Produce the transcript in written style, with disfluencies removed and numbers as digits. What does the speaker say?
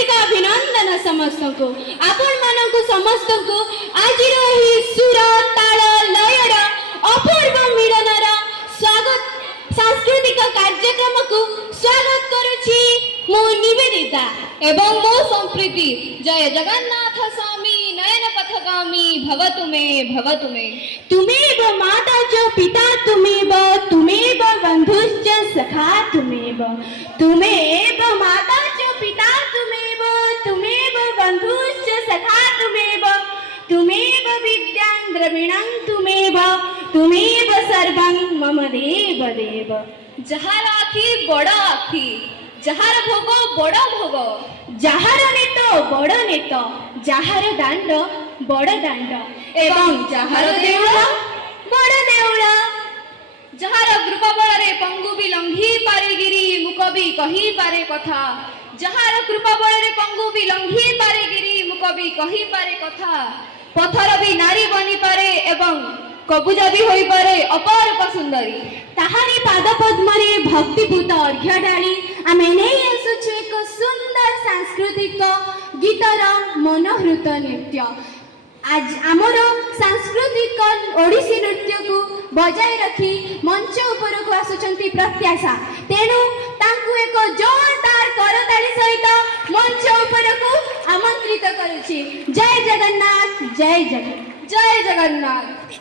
हार्दिक अभिनंदन समस्त को आपण मानक समस्त को आज ही सुर ताल लयर अपूर्व मिलनर स्वागत सांस्कृतिक कार्यक्रम को स्वागत करुछि मो निवेदिता एवं मो संप्रीति। जय जगन्नाथ स्वामी नयन पथगामी भवतु मे भवतु मे। तुमेव माता च पिता तुमेव तुमेव बंधुश्च सखा तुमेव तुमेव माता च पिता तुमेव तुमेव बंधुश्च सखा तुमेव तुमेव विद्यां द्रविणं तुमेव तुमेव सर्वं मम देव देव। जहार आखि बड़ आखि जहार भोग बड़ भोग जाहार नेत बड़ नेत जाहार दांड बड़ दांड एवं जाहार देउळ बड़ देउळ। जहार कृपा बଳରେ पंगु भी लंघी पारे गिरी मुक भी कही पारे कथा। जहार कृपा बଳରେ पंगु भी लंघी पारे गिरी मुक भी कही पारे कथा। पथर भी नारी बनी पारे एवं कबुजा भी होई पारे अपार सुंदरी। ताहारी पाद पद्मरे भक्तिपूत अर्घ्य डाली आमे नहीं आसुछु एक सुंदर सांस्कृतिक गीतर मनोहृत नृत्य। आज आमर सांस्कृतिक ओडिसी नृत्य को बजाय रखी मंच ऊपर को आसुचंती प्रत्याशा तेणु तांकु एक जोरदार करताली सहित मंच ऊपर को आमंत्रित करुछि। जय जगन्नाथ जय जगन्नाथ जय जगन्नाथ।